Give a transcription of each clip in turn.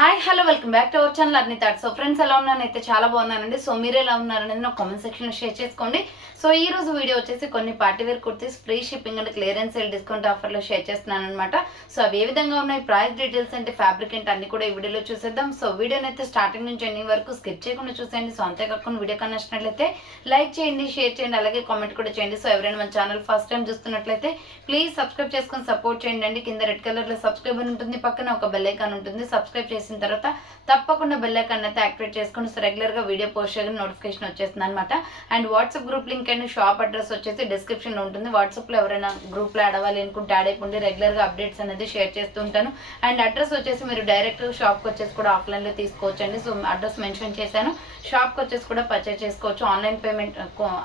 Hi hello welcome back to our channel అర్ని thoughts. So friends ఎలా ఉన్నానైతే చాలా బాగున్నానండి. So మీరు ఎలా ఉన్నారనేది నా కామెంట్ సెక్షన్లో షేర్ చేసుకోండి. సో ఈ రోజు వీడియో వచ్చేసి కొన్ని party wear kurtis free shipping and clearance sale discount ఆఫర్లో షేర్ చేస్తున్నాను అనమాట. సో అవి ఏ విధంగా ఉన్నాయి, ప్రైస్ డీటెయిల్స్ అంటే ఫ్యాబ్రిక్ అంటే అన్ని కూడా ఈ వీడియోలో చూసేద్దాం. సో వీడియోని అయితే స్టార్టింగ్ నుంచి ఎండింగ్ వరకు స్కిప్ చేయకుండా చూసేయండి. సో అంతేకాకుండా వీడియో కన్నా నచ్చినట్లయితే లైక్ చేయండి, షేర్ చేయండి, అలాగే కామెంట్ కూడా చేయండి. సో ఎవరైనా మన ఛానల్ ఫస్ట్ టైం చూస్తున్నట్లయితే ప్లీజ్ సబ్స్క్రైబ్ చేసుకొని సపోర్ట్ చేయండి అండి. కింద రెడ్ కలర్లో సబ్స్క్రైబ్ అని ఉంటుంది, పక్కన ఒక బెల్ ఐకాన్ ఉంటుంది. సబ్స్క్రైబ్ చేసిన తర్వాత తప్పకుండా బెల్ ఐకాన్ అయితే యాక్టివేట్ చేసుకుని రెగ్యులర్గా వీడియో పోస్ట్ చేయగా నోటిఫికేషన్ వచ్చేస్తుంది అనమాట. And WhatsApp group link and shop address వచ్చేసి డిస్క్రిప్షన్లో ఉంటుంది. వాట్సాప్లో ఎవరైనా గ్రూప్లో యాడ్ అవ్వాలి అనుకుంటే యాడ్ అయిపోండి. రెగ్యులర్గా అప్డేట్స్ అనేది షేర్ చేస్తూ ఉంటాను. అండ్ అడ్రస్ వచ్చేసి మీరు డైరెక్ట్ షాప్కి వచ్చేసి కూడా ఆఫ్లైన్లో తీసుకోవచ్చు అండి. సో అడ్రస్ మెన్షన్ చేశాను. షాప్కి వచ్చేసి కూడా పర్చేస్ చేసుకోవచ్చు.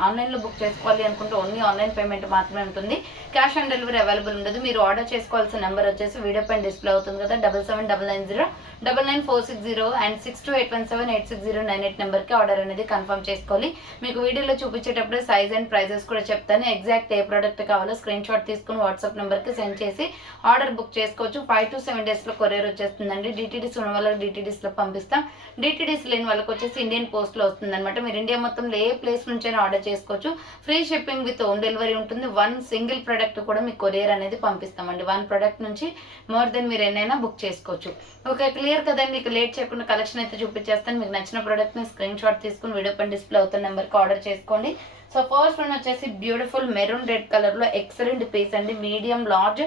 ఆన్లైన్లో బుక్ చేసుకోవాలి అనుకుంటే ఓన్లీ ఆన్లైన్ పేమెంట్ మాత్రమే ఉంటుంది. క్యాష్ ఆన్ డెలివరీ అవైలబుల్ ఉండదు. మీరు ఆర్డర్ చేసుకోవాల్సిన నెంబర్ వచ్చేసి వీడియో పైన డిస్ప్లే అవుతుంది కదా, 7799099460 అండ్ 6281786098 నెంబర్కి ఆర్డర్ అనేది కన్ఫర్మ్ చేసుకోవాలి. మీకు వీడియోలో చూపించేటప్పుడు సైజ్ అండ్ ప్రైజెస్ కూడా చెప్తాను. ఎగ్జాక్ట్ ఏ ప్రోడక్ట్ కావాలో స్క్రీన్ షాట్ తీసుకుని వాట్సాప్ నెంబర్కి సెండ్ చేసి ఆర్డర్ బుక్ చేసుకోవచ్చు. 5 to 7 డేస్లో కొరియర్ వచ్చేస్తుందండి. డిటీడీస్ ఉన్న వాళ్ళకి డిటీడీస్లో పంపిస్తాం. డిటీడీస్ లేని వాళ్ళకి వచ్చేసి ఇండియన్ పోస్ట్లో వస్తుంది అనమాట. మీరు ఇండియా మొత్తంలో ఏ ప్లేస్ నుంచైనా ఆర్డర్ చేసుకోవచ్చు. Free shipping with home delivery ఉంటుంది. వన్ సింగిల్ ప్రోడక్ట్ కూడా మీకు కొరియర్ అనేది పంపిస్తామండి. వన్ ప్రోడక్ట్ నుంచి మోర్ దెన్ మీరు ఎన్నైనా బుక్ చేసుకోవచ్చు. ఓకే, క్లియర్ కదండి. మీకు లేట్ చేయకుండా కలెక్షన్ అయితే చూపించేస్తాను. మీకు నచ్చిన ప్రోడక్ట్ని స్క్రీన్ షాట్ తీసుకుని వీడియో పైన డిస్ప్లే అవుతున్న నెంబర్కి ఆర్డర్ చేసుకోండి. సో ఫస్ట్ వన్ వచ్చేసి బ్యూటిఫుల్ మెరూన్ రెడ్ కలర్లో ఎక్సలెంట్ పీస్ అండి. Medium large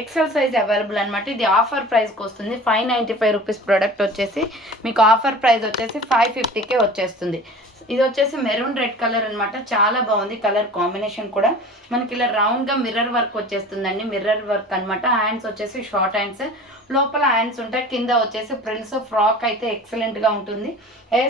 XL size available అనమాట. ఇది ఆఫర్ ప్రైస్కి వస్తుంది. 595 రూపీస్ ప్రోడక్ట్ వచ్చేసి మీకు ఆఫర్ ప్రైస్ వచ్చేసి 550కే వచ్చేస్తుంది. ఇది వచ్చేసి మెరూన్ రెడ్ కలర్ అనమాట. చాలా బాగుంది కలర్ కాంబినేషన్ కూడా. మనకి ఇలా రౌండ్గా మిర్రర్ వర్క్ వచ్చేస్తుందండి. మిర్రర్ వర్క్ అనమాట. హ్యాండ్స్ వచ్చేసి షార్ట్ హ్యాండ్స్, లోపల హ్యాండ్స్ ఉంటాయి. కింద వచ్చేసి ప్రిల్స్. ఫ్రాక్ అయితే ఎక్సలెంట్గా ఉంటుంది.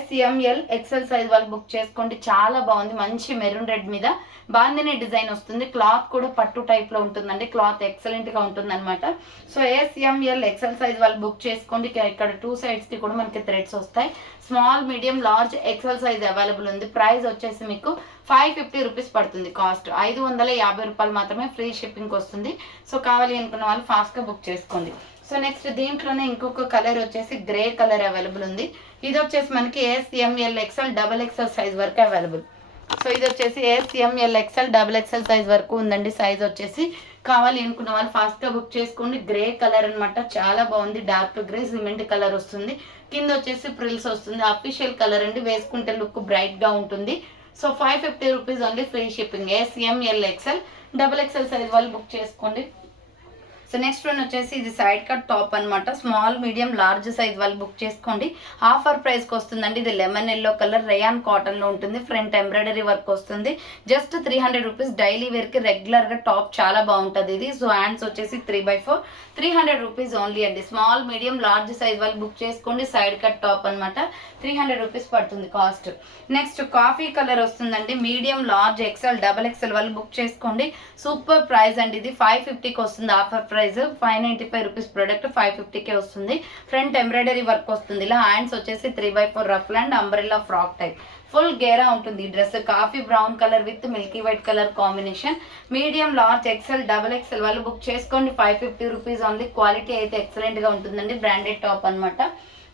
SML ఎక్సెల్ సైజ్ వాళ్ళు బుక్ చేసుకోండి. చాలా బాగుంది. మంచి మెరూన్ రెడ్ మీద బాందిని డిజైన్ వస్తుంది. క్లాత్ కూడా పట్టు టైప్లో ఉంటుందండి. క్లాత్ ఎక్సలెంట్గా ఉంటుంది అనమాట. సో SML ఎక్సెల్ సైజ్ వాళ్ళు బుక్ చేసుకోండి. ఇక్కడ 2 sides కూడా మనకి థ్రెడ్స్ వస్తాయి. Small, medium, large XL size available ఉంది. ప్రైస్ వచ్చేసి మీకు 550 రూపీస్ పడుతుంది. కాస్ట్ 550 రూపాయలు మాత్రమే. ఫ్రీ షిప్పింగ్కి వస్తుంది. సో కావాలి అనుకున్న వాళ్ళు ఫాస్ట్గా బుక్ చేసుకోండి. సో నెక్స్ట్ దీంట్లోనే ఇంకొక కలర్ వచ్చేసి గ్రే కలర్ అవైలబుల్ ఉంది. ఇది వచ్చేసి మనకి SML XL XXL సైజ్ వరకు అవైలబుల్. సో ఇది వచ్చేసి SML XL XXL సైజ్ వరకు ఉందండి. సైజ్ వచ్చేసి కావాలి అనుకున్న వాళ్ళు ఫాస్ట్గా బుక్ చేసుకోండి. గ్రే కలర్ అనమాట. చాలా బాగుంది. డార్క్ గ్రే సిమెంట్ కలర్ వస్తుంది. కింద వచ్చేసి ప్రిల్స్ వస్తుంది. అఫీషియల్ కలర్ అండి. వేసుకుంటే లుక్ బ్రైట్గా ఉంటుంది. So 550 rupees only. Free shipping. SML XL XXL size వాళ్ళు బుక్ చేసుకోండి. సో నెక్స్ట్ వన్ వచ్చేసి ఇది సైడ్ కట్ టాప్ అనమాట. స్మాల్, మీడియం, లార్జ్ సైజ్ వాళ్ళు బుక్ చేసుకోండి. ఆఫర్ ప్రైస్కి వస్తుందండి. ఇది లెమన్ ఎల్లో కలర్ రేయాన్ కాటన్లో ఉంటుంది. ఫ్రంట్ ఎంబ్రాయిడరీ వర్క్ వస్తుంది. Just 300 rupees. డైలీ వేర్కి రెగ్యులర్గా టాప్ చాలా బాగుంటుంది ఇది. సో హ్యాండ్స్ వచ్చేసి 3/4 300 రూపీస్ ఓన్లీ అండి. స్మాల్, మీడియం, లార్జ్ సైజ్ వాళ్ళు బుక్ చేసుకోండి. సైడ్ కట్ టాప్ అనమాట. 300 రూపీస్ పడుతుంది కాస్ట్. నెక్స్ట్ కాఫీ కలర్ వస్తుందండి. మీడియం, లార్జ్, XL XXL వాళ్ళు బుక్ చేసుకోండి. సూపర్ ప్రైస్ అండి. ఇది 550కి వస్తుంది. ఆఫర్ ప్రైస్ 595 రూపీస్ ప్రోడక్ట్ 550కే వస్తుంది. ఫ్రంట్ ఎంబ్రాయిడరీ వర్క్ వస్తుంది. ఇలా హ్యాండ్స్ వచ్చేసి 3/4 ruff and umbrella frock type. Full గేరా ఉంటుంది ఈ dress. Coffee brown colour with milky white colour combination. Medium, large, XL XXL వాళ్ళు బుక్ చేసుకోండి. 550 రూపీస్ ఓన్లీ. క్వాలిటీ అయితే ఎక్సలెంట్గా ఉంటుందండి. బ్రాండెడ్ టాప్ అనమాట.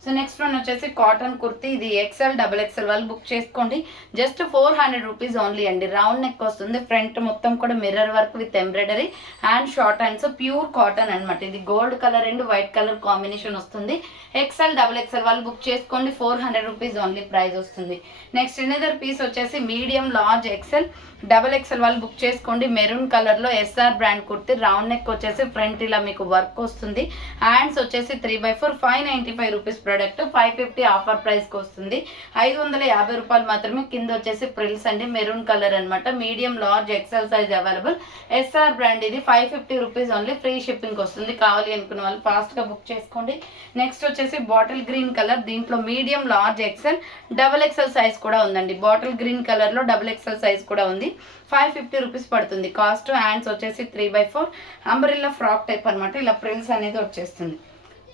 సో నెక్స్ట్ వన్ వచ్చేసి కాటన్ కుర్తీ. ఇది XL XXL వాళ్ళు బుక్ చేసుకోండి. జస్ట్ 400 రూపీస్ ఓన్లీ అండి. రౌండ్ నెక్ వస్తుంది. ఫ్రంట్ మొత్తం కూడా mirror work with embroidery and short hands. Pure cotton అనమాట. ఇది gold colour and white colour combination వస్తుంది. XL XXL వాళ్ళు బుక్ చేసుకోండి. 400 రూపీస్ ఓన్లీ ప్రైస్ వస్తుంది. నెక్స్ట్ ఎనదర్ పీస్ వచ్చేసి మీడియం, లార్జ్, XL XXL వాళ్ళు బుక్ చేసుకోండి. మెరూన్ కలర్లో SR brand kurti. Round neck వచ్చేసి ఫ్రంట్ ఇలా మీకు వర్క్ వస్తుంది. హ్యాండ్స్ వచ్చేసి 3/4 595 రూపీస్ ప్రోడక్ట్ 550 ఆఫర్ ప్రైస్కి వస్తుంది. 550 రూపాయలు మాత్రమే. కింద వచ్చేసి ప్రిల్స్ అండి. మెరూన్ కలర్ అనమాట. Medium, large, XL size available. SR brand. ఇది 550 రూపీస్ ఓన్లీ. ఫ్రీ షిప్పింగ్కి వస్తుంది. కావాలి అనుకున్న వాళ్ళు ఫాస్ట్గా బుక్ చేసుకోండి. నెక్స్ట్ వచ్చేసి బాటిల్ గ్రీన్ కలర్. దీంట్లో medium, large, XL XXL size కూడా ఉందండి. బాటిల్ గ్రీన్ కలర్లో XXL సైజ్ కూడా ఉంది. 550 రూపీస్ పడుతుంది కాస్ట్. హ్యాండ్స్ వచ్చేసి 3/4 అంబ్రెల్లా ఫ్రాక్ టైప్ అనమాట. ఇలా ప్రిల్స్ అనేది వచ్చేస్తుంది.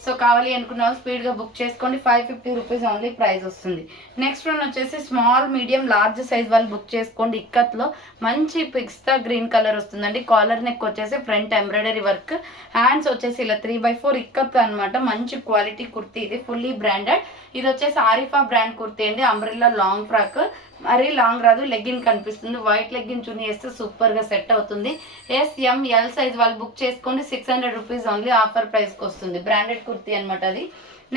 సో కావాలి అనుకున్న వాళ్ళు స్పీడ్గా బుక్ చేసుకోండి. 550 రూపీస్ ఓన్లీ ప్రైస్ వస్తుంది. నెక్స్ట్ వన్ వచ్చేసి స్మాల్ మీడియం లార్జ్ సైజ్ వాళ్ళు బుక్ చేసుకోండి. ఇక్కత్లో మంచి పిస్తా గ్రీన్ కలర్ వస్తుందండి. కాలర్ నెక్ వచ్చేసి ఫ్రంట్ ఎంబ్రాయిడరీ వర్క్, హ్యాండ్స్ వచ్చేసి ఇలా 3/4 ఇక్కత్ అనమాట. మంచి క్వాలిటీ కుర్తీ, ఇది ఫుల్లీ బ్రాండెడ్. ఇది వచ్చేసి ఆరిఫా బ్రాండ్ కుర్తీ అండి. అంబ్రెల్లా లాంగ్ ఫ్రాక్, మరీ లాంగ్ రాదు, లెగ్గిన్ కనిపిస్తుంది. వైట్ లెగ్గిన్ చున్నీ వేస్తే సూపర్గా సెట్ అవుతుంది. SML సైజ్ వాళ్ళు బుక్ చేసుకోండి. 600 రూపీస్ ఓన్లీ ఆఫర్ ప్రైస్కి వస్తుంది. బ్రాండెడ్ కుర్తీ అనమాట అది.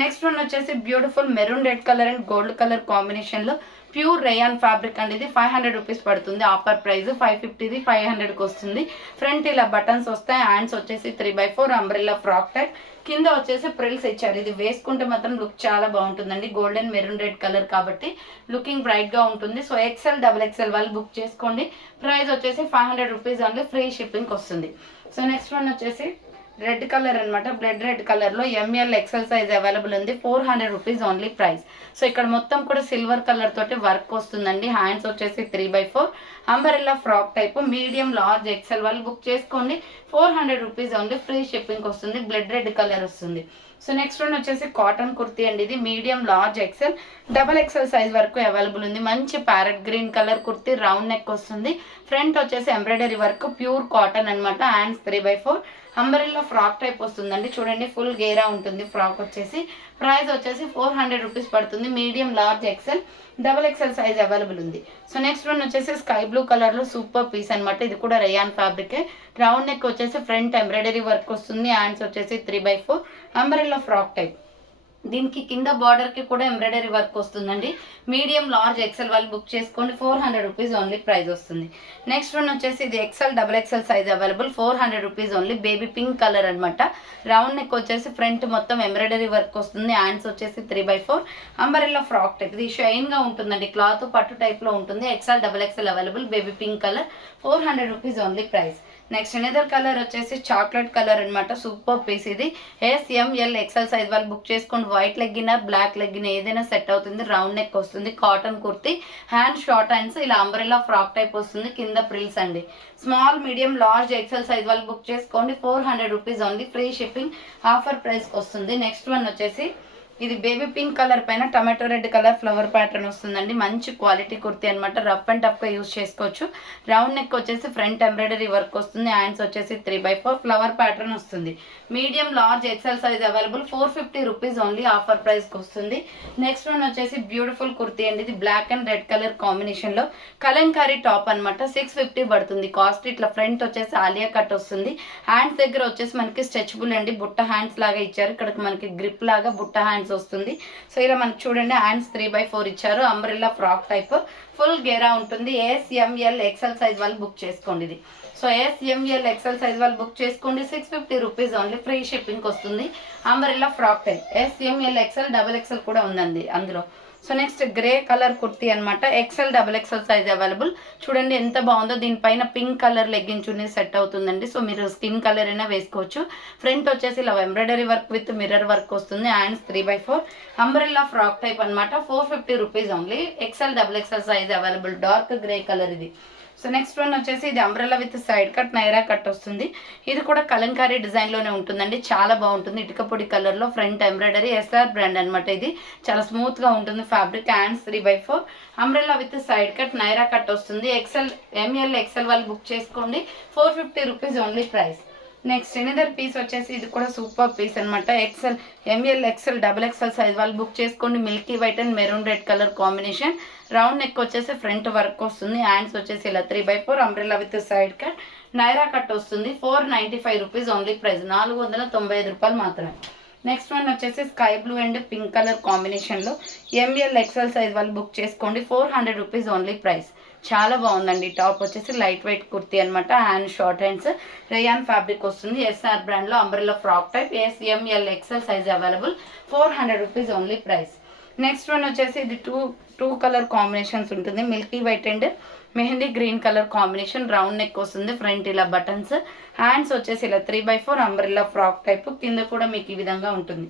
నెక్స్ట్ వన్ వచ్చేసి beautiful maroon red colour and gold colour కాంబినేషన్లో ప్యూర్ రేయాన్ ఫ్యాబ్రిక్ అండి. ఇది 500 రూపీస్ పడుతుంది. ఆఫర్ ప్రైస్ 550ది 500కి వస్తుంది. ఫ్రంట్ ఇలా బటన్స్ వస్తాయి. హ్యాండ్స్ వచ్చేసి 3/4 అంబ్రెల్లా ఫ్రాక్ టైప్, కింద వచ్చేసి ప్రిల్స్ ఇచ్చారు. ఇది వేసుకుంటే మాత్రం లుక్ చాలా బాగుంటుందండి. గోల్డెన్ మెరూన్ రెడ్ కలర్ కాబట్టి లుకింగ్ బ్రైట్గా ఉంటుంది. సో XL XXL వాళ్ళు బుక్ చేసుకోండి. ప్రైస్ వచ్చేసి 500 రూపీస్ ఓన్లీ, ఫ్రీ షిప్పింగ్కి వస్తుంది. సో నెక్స్ట్ వన్ వచ్చేసి రెడ్ కలర్ అనమాట. బ్లడ్ రెడ్ కలర్లో ML XL సైజ్ అవైలబుల్ ఉంది. 400 రూపీస్ ఓన్లీ ప్రైస్. సో ఇక్కడ మొత్తం కూడా సిల్వర్ కలర్ తోటి వర్క్ వస్తుందండి. హ్యాండ్స్ వచ్చేసి 3/4 umbrella frock type, medium large XL వాళ్ళు బుక్ చేసుకోండి. 400 రూపీస్ ఓన్లీ, ఫ్రీ షిప్పింగ్కి వస్తుంది. బ్లడ్ రెడ్ కలర్ వస్తుంది. సో నెక్స్ట్ వన్ వచ్చేసి కాటన్ కుర్తీ అండి. ఇది medium large XL XXL size వరకు అవైలబుల్ ఉంది. మంచి parrot green colour kurti, round neck వస్తుంది. ఫ్రంట్ వచ్చేసి ఎంబ్రాయిడరీ వర్క్, ప్యూర్ కాటన్ అనమాట. హ్యాండ్స్ 3/4 అంబరెల్లా ఫ్రాక్ టైప్ వస్తుందండి. చూడండి ఫుల్ గేరా ఉంటుంది ఫ్రాక్ వచ్చేసి. ప్రైస్ వచ్చేసి 400 రూపీస్ పడుతుంది. Medium large XL XXL size available ఉంది. సో నెక్స్ట్ వన్ వచ్చేసి స్కై బ్లూ కలర్లో సూపర్ పీస్ అనమాట. ఇది కూడా రేయాన్ ఫ్యాబ్రికే. రౌండ్ నెక్ వచ్చేసి ఫ్రంట్ ఎంబ్రాయిడరీ వర్క్ వస్తుంది. హ్యాండ్స్ వచ్చేసి 3/4 అంబరెల్లా ఫ్రాక్ టైప్. దీనికి కింద బార్డర్కి కూడా ఎంబ్రాయిడరీ వర్క్ వస్తుందండి. మీడియం లార్జ్ XL వాళ్ళు బుక్ చేసుకోండి. 400 రూపీస్ ఓన్లీ ప్రైస్ వస్తుంది. నెక్స్ట్ వన్ వచ్చేసి ఇది XL XXL size available. 400 rupees only. Baby pink colour అనమాట. రౌండ్ నెక్ వచ్చేసి ఫ్రంట్ మొత్తం ఎంబ్రాయిడరీ వర్క్ వస్తుంది. హ్యాండ్స్ వచ్చేసి 3/4 అంబరెల్లా ఫ్రాక్ టైప్. ఇది షైన్గా ఉంటుందండి. క్లాత్ పట్టు టైప్లో ఉంటుంది. XL XXL available. Baby pink colour, 400 rupees only price. Next another colour వచ్చేసి చాక్లెట్ కలర్ అనమాట. సూపర్ పీస్ ఇది. SML XL సైజ్ వాళ్ళు బుక్ చేసుకోండి. వైట్ లెగ్గిన బ్లాక్ లెగ్గిన ఏదైనా సెట్ అవుతుంది. రౌండ్ నెక్ వస్తుంది. Cotton kurti, hand short hands, ఇలా అంబ్రెల్లా ఫ్రాక్ టైప్ వస్తుంది. కింద ప్రిల్స్ అండి. Small medium large XL size వాళ్ళు బుక్ చేసుకోండి. 400 rupees only, free shipping offer ప్రైస్కి వస్తుంది. నెక్స్ట్ వన్ వచ్చేసి ఇది బేబీ పింక్ కలర్ పైన tomato red colour flower pattern వస్తుందండి. మంచి క్వాలిటీ కుర్తీ అనమాట. రఫ్ అండ్ టఫ్గా యూజ్ చేసుకోవచ్చు. రౌండ్ నెక్ వచ్చేసి ఫ్రంట్ ఎంబ్రాయిడరీ వర్క్ వస్తుంది. హ్యాండ్స్ వచ్చేసి 3/4 ఫ్లవర్ ప్యాటర్న్ వస్తుంది. Medium large XL size available. 450 rupees only, offer ప్రైస్కి వస్తుంది. నెక్స్ట్ వన్ వచ్చేసి బ్యూటిఫుల్ కుర్తీ అండి. ఇది బ్లాక్ అండ్ రెడ్ కలర్ కాంబినేషన్లో కలంకారీ టాప్ అనమాట. 650 పడుతుంది కాస్ట్. ఇట్లా ఫ్రంట్ వచ్చేసి ఆలియా కట్ వస్తుంది. హ్యాండ్స్ దగ్గర వచ్చేసి మనకి స్ట్రెచబుల్ అండి. బుట్ట హ్యాండ్స్ లాగా ఇచ్చారు. ఇక్కడ మనకి గ్రిప్ లాగా బుట్ట హ్యాండ్స్ వస్తుంది. సో ఇలా మనకి చూడండి హ్యాండ్స్ 3/4 ఇచ్చారు. అంబ్రెల్లా ఫ్రాక్ టైప్, ఫుల్ గేరా ఉంటుంది. SML XL సైజ్ వాళ్ళు బుక్ చేసుకోండి. ఇది సో SML XL సైజ్ వాళ్ళు బుక్ చేసుకోండి. 650 రూపీస్ ఓన్లీ, ఫ్రీ షిప్పింగ్కి వస్తుంది. Umbrella frock type. SML XL XXL కూడా ఉందండి అందులో. So next grey colour kurti అనమాట. XL XXL size available. చూడండి ఎంత బాగుందో. దీనిపైన pink colour legging chunni set అవుతుందండి. సో మీరు స్కిన్ కలర్ అయినా వేసుకోవచ్చు. ఫ్రంట్ వచ్చేసి ఇలా embroidery work with mirror work వస్తుంది. హ్యాండ్స్ 3/4 అంబ్రెల్లా ఫ్రాక్ టైప్ అనమాట. 450 rupees only. XL XXL size available. Dark grey colour ఇది. సో నెక్స్ట్ వన్ వచ్చేసి ఇది umbrella with side cut Naira cut వస్తుంది. ఇది కూడా కలంకారీ డిజైన్లోనే ఉంటుందండి. చాలా బాగుంటుంది. ఇటుక పొడి కలర్లో ఫ్రంట్ ఎంబ్రాయిడరీ. SR బ్రాండ్ అనమాట. ఇది చాలా స్మూత్గా ఉంటుంది fabric. Hands 3/4 umbrella with side cut Naira cut వస్తుంది. ML XL వాళ్ళు బుక్ చేసుకోండి. 450 rupees only price. Next another piece వచ్చేసి ఇది కూడా సూపర్ పీస్ అనమాట. ML XL XXL సైజ్ వాళ్ళు బుక్ చేసుకోండి. Milky white and maroon red colour combination. Round neck వచ్చేసి ఫ్రంట్ వర్క్ వస్తుంది. హ్యాండ్స్ వచ్చేసి ఇలా 3/4 umbrella with side cut Naira cut వస్తుంది. 495 రూపీస్ ఓన్లీ ప్రైస్. 495 రూపాయలు మాత్రమే. నెక్స్ట్ వన్ వచ్చేసి sky blue and pink colour కాంబినేషన్లో ML XL సైజ్ వాళ్ళు బుక్ చేసుకోండి. 400 రూపీస్ ఓన్లీ ప్రైస్. చాలా బాగుందండి. టాప్ వచ్చేసి లైట్ వెయిట్ కుర్తీ అనమాట. Hand short hands, rayon fabric వస్తుంది. SR బ్రాండ్లో umbrella frock type. SML XL size available. 400 rupees only price. Next one వచ్చేసి ఇది టూ కలర్ కాంబినేషన్స్ ఉంటుంది. Milky white and mehndi green colour combination. Round neck వస్తుంది. Front ఇలా buttons. Hands వచ్చేసి ఇలా 3/4 umbrella frock type. కింద కూడా మీకు ఈ విధంగా ఉంటుంది.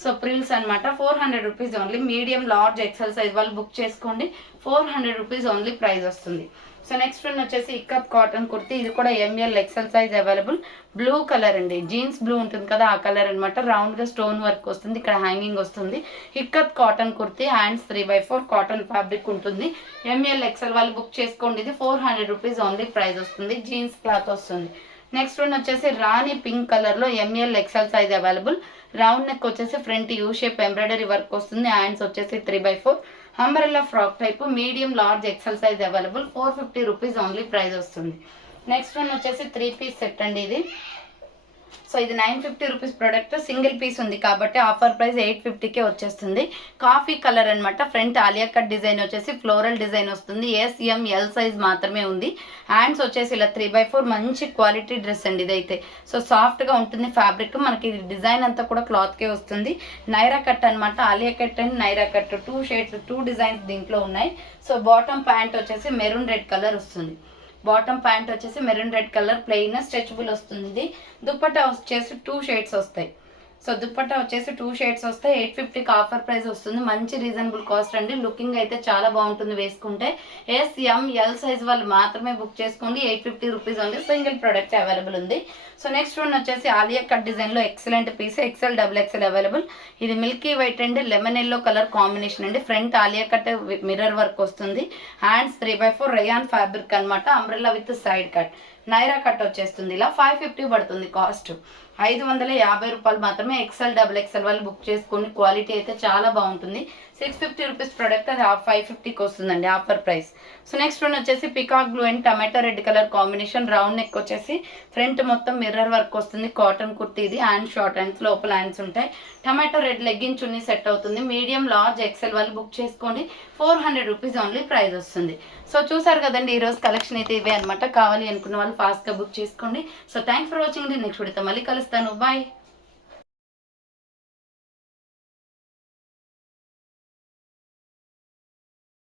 సో ప్రిల్స్ అనమాట 400 rupees only. Medium large XL size వాళ్ళు బుక్ చేసుకోండి, 400 రూపీస్ ఓన్లీ ప్రైస్ వస్తుంది. సో నెక్స్ట్ వన్ వచ్చేసి ఇక్కత్ కాటన్ కుర్తీ. ఇది కూడా ML XL size available. Blue colour అండి, జీన్స్ బ్లూ ఉంటుంది కదా ఆ కలర్ అనమాట. రౌండ్గా స్టోన్ వర్క్ వస్తుంది, ఇక్కడ హ్యాంగింగ్ వస్తుంది. Ikat cotton kurti, hands 3/4 cotton fabric ఉంటుంది. ఎంఎల్ ఎక్సెల్ వాళ్ళు బుక్ చేసుకోండి. ఇది 400 రూపీస్ ఓన్లీ ప్రైస్ వస్తుంది. జీన్స్ క్లాత్ వస్తుంది. నెక్స్ట్ వన్ వచ్చేసి రాణి పింక్ కలర్లో M L XL size available. Round neck వచ్చేసి front U shape embroidery work వస్తుంది. హ్యాండ్స్ వచ్చేసి 3/4 umbrella frock type. Medium large XL size available. 450 rupees only price వస్తుంది. Next one వచ్చేసి 3 పీస్ సెట్ అండి ఇది. సో ఇది 950 రూపీస్ ప్రోడక్ట్, సింగిల్ పీస్ ఉంది కాబట్టి ఆఫర్ ప్రైస్ 850కే వచ్చేస్తుంది. కాఫీ కలర్ అనమాట. ఫ్రంట్ ఆలియా కట్ డిజైన్ వచ్చేసి ఫ్లోరల్ డిజైన్ వస్తుంది. SML సైజ్ మాత్రమే ఉంది. హ్యాండ్స్ వచ్చేసి ఇలా 3/4 మంచి క్వాలిటీ డ్రెస్ అండి ఇదైతే. సో సాఫ్ట్గా ఉంటుంది ఫ్యాబ్రిక్. మనకి డిజైన్ అంతా కూడా క్లాత్కే వస్తుంది. నైరా కట్ అనమాట. Alia cut and Naira cut 2 shades 2 designs దీంట్లో ఉన్నాయి. సో బాటమ్ ప్యాంట్ వచ్చేసి మెరూన్ రెడ్ కలర్ వస్తుంది. బాటమ్ ప్యాంట్ వచ్చేసి maroon red colour plain stretchable వస్తుంది. ఇది దుప్పట్టా వచ్చేసి 2 షేడ్స్ వస్తాయి. సో దుప్పట్టా వచ్చేసి 2 షేడ్స్ వస్తాయి. 850కి ఆఫర్ ప్రైస్ వస్తుంది. మంచి రీజనబుల్ కాస్ట్ అండి. లుకింగ్ అయితే చాలా బాగుంటుంది వేసుకుంటే. SML సైజ్ వాళ్ళు మాత్రమే బుక్ చేసుకోండి. 850 rupees only. Single product available ఉంది. సో నెక్స్ట్ వన్ వచ్చేసి ఆలియా కట్ డిజైన్లో ఎక్సలెంట్ పీస్, XL XXL అవైలబుల్. ఇది milky white and lemon yellow colour combination అండి. Front Alia cut mirror work వస్తుంది. హ్యాండ్స్ 3/4 రేయాన్ ఫ్యాబ్రిక్ అనమాట. Umbrella with side cut. Naira cut వచ్చేస్తుంది. ఇలా 550 పడుతుంది కాస్ట్. 550 రూపాయలు మాత్రమే. XL XXL వాళ్ళు బుక్ చేసుకొని క్వాలిటీ అయితే చాలా బాగుంటుంది. 650 రూపీస్ ప్రోడక్ట్, అది 550కి వస్తుందండి offer price. So next one వచ్చేసి peacock blue and tomato red colour combination. Round neck వచ్చేసి ఫ్రంట్ మొత్తం మిర్రర్ వర్క్ వస్తుంది. కాటన్ కుర్తీ ఇది. హ్యాండ్ షార్ట్ హ్యాండ్స్, లోపల హ్యాండ్స్ ఉంటాయి. Tomato red legging chunni set అవుతుంది. మీడియం లార్జ్ XL వాళ్ళు బుక్ చేసుకోండి. 400 రూపీస్ ఓన్లీ ప్రైస్ వస్తుంది. సో చూసారు కదండి, ఈరోజు కలెక్షన్ అయితే ఇవే అనమాట. కావాలి అనుకున్న వాళ్ళు ఫాస్ట్గా బుక్ చేసుకోండి. So thanks for watching. Next వీడియోతో మళ్ళీ కలుస్తాను. బాయ్.